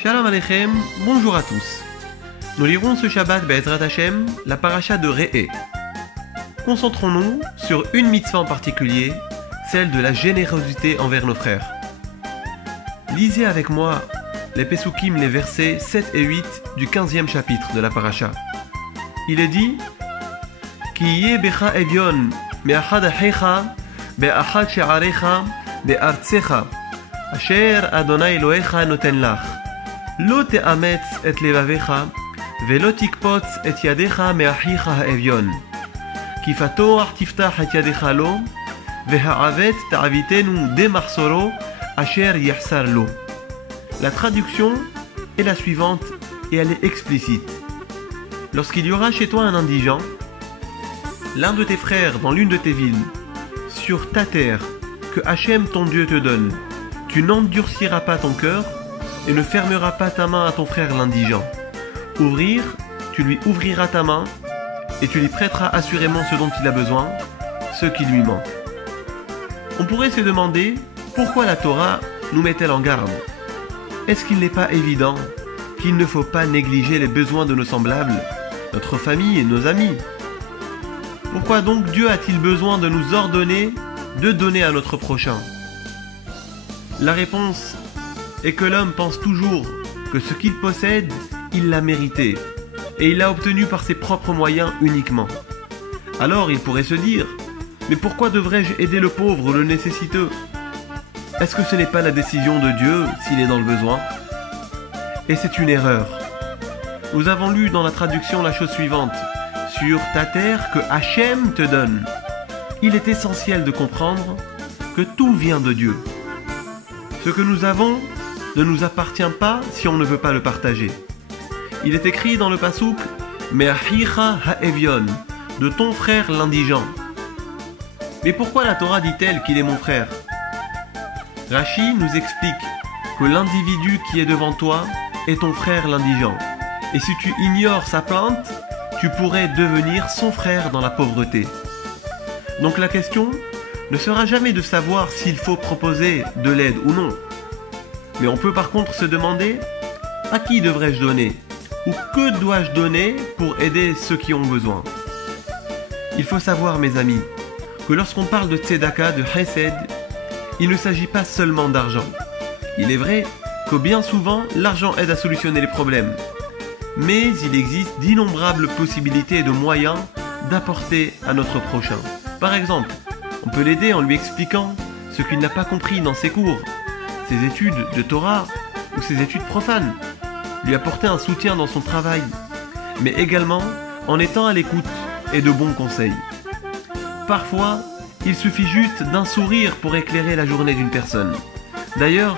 Shalom Aleichem, bonjour à tous. Nous lirons ce Shabbat Be'ezrat Hashem, la paracha de Re'eh. Concentrons-nous sur une mitzvah en particulier, celle de la générosité envers nos frères. Lisez avec moi les Pesukim, les versets 7 et 8 du 15e chapitre de la paracha. Il est dit Ki yeh becha evyon me'achad achecha be'achad she'arecha be'artsecha asher Adonai Elohecha noten lach lo te'ametz et levavecha ve'lo tikpotz et yadecha me'achicha ha'evyon ki fatoach tiftach et yadecha lo ve'ha'avet ta'avitenu de marsoro asher yachsar lo. La traduction est la suivante et elle est explicite. Lorsqu'il y aura chez toi un indigent, l'un de tes frères dans l'une de tes villes, sur ta terre, que Hachem ton Dieu te donne, tu n'endurciras pas ton cœur et ne fermeras pas ta main à ton frère l'indigent. Ouvrir, tu lui ouvriras ta main et tu lui prêteras assurément ce dont il a besoin, ce qui lui manque. On pourrait se demander pourquoi la Torah nous met-elle en garde. Est-ce qu'il n'est pas évident qu'il ne faut pas négliger les besoins de nos semblables, notre famille et nos amis? Pourquoi donc Dieu a-t-il besoin de nous ordonner de donner à notre prochain? La réponse est que l'homme pense toujours que ce qu'il possède, il l'a mérité, et il l'a obtenu par ses propres moyens uniquement. Alors il pourrait se dire, mais pourquoi devrais-je aider le pauvre ou le nécessiteux? Est-ce que ce n'est pas la décision de Dieu s'il est dans le besoin? Et c'est une erreur. Nous avons lu dans la traduction la chose suivante. Sur ta terre que Hachem te donne. Il est essentiel de comprendre que tout vient de Dieu. Ce que nous avons ne nous appartient pas si on ne veut pas le partager. Il est écrit dans le pasouk Me'achicha ha'evyon, de ton frère l'indigent. Mais pourquoi la Torah dit-elle qu'il est mon frère? Rashi nous explique que l'individu qui est devant toi est ton frère l'indigent. Et si tu ignores sa plainte, tu pourrais devenir son frère dans la pauvreté. Donc la question ne sera jamais de savoir s'il faut proposer de l'aide ou non. Mais on peut par contre se demander à qui devrais-je donner? Ou que dois-je donner pour aider ceux qui ont besoin? Il faut savoir, mes amis, que lorsqu'on parle de tzedaka, de chesed, il ne s'agit pas seulement d'argent. Il est vrai que bien souvent, l'argent aide à solutionner les problèmes. Mais il existe d'innombrables possibilités et de moyens d'apporter à notre prochain. Par exemple, on peut l'aider en lui expliquant ce qu'il n'a pas compris dans ses cours, ses études de Torah ou ses études profanes. Lui apporter un soutien dans son travail, mais également en étant à l'écoute et de bons conseils. Parfois, il suffit juste d'un sourire pour éclairer la journée d'une personne. D'ailleurs,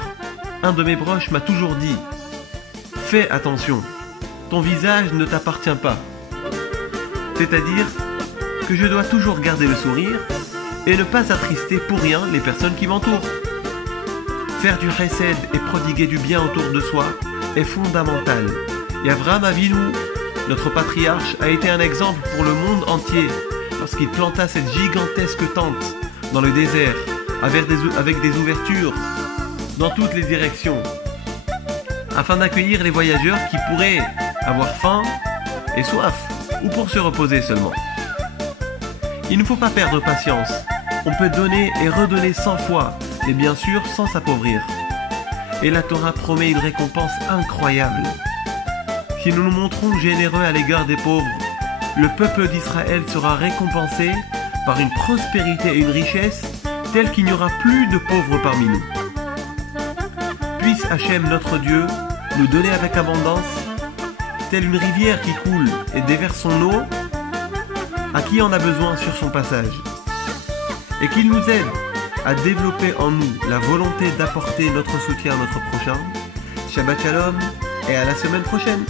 un de mes proches m'a toujours dit « Fais attention, ton visage ne t'appartient pas. » C'est-à-dire que je dois toujours garder le sourire et ne pas attrister pour rien les personnes qui m'entourent. Faire du chesed et prodiguer du bien autour de soi est fondamental. Et Avraham Avinu, notre patriarche, a été un exemple pour le monde entier lorsqu'il planta cette gigantesque tente dans le désert avec des ouvertures dans toutes les directions afin d'accueillir les voyageurs qui pourraient avoir faim et soif ou pour se reposer seulement. Il ne faut pas perdre patience. On peut donner et redonner 100 fois, et bien sûr sans s'appauvrir. Et la Torah promet une récompense incroyable. Si nous nous montrons généreux à l'égard des pauvres, le peuple d'Israël sera récompensé par une prospérité et une richesse telle qu'il n'y aura plus de pauvres parmi nous. Puisse Hachem notre Dieu nous donner avec abondance, telle une rivière qui coule et déverse son eau à qui en a besoin sur son passage. Et qu'il nous aide à développer en nous la volonté d'apporter notre soutien à notre prochain. Shabbat Shalom et à la semaine prochaine.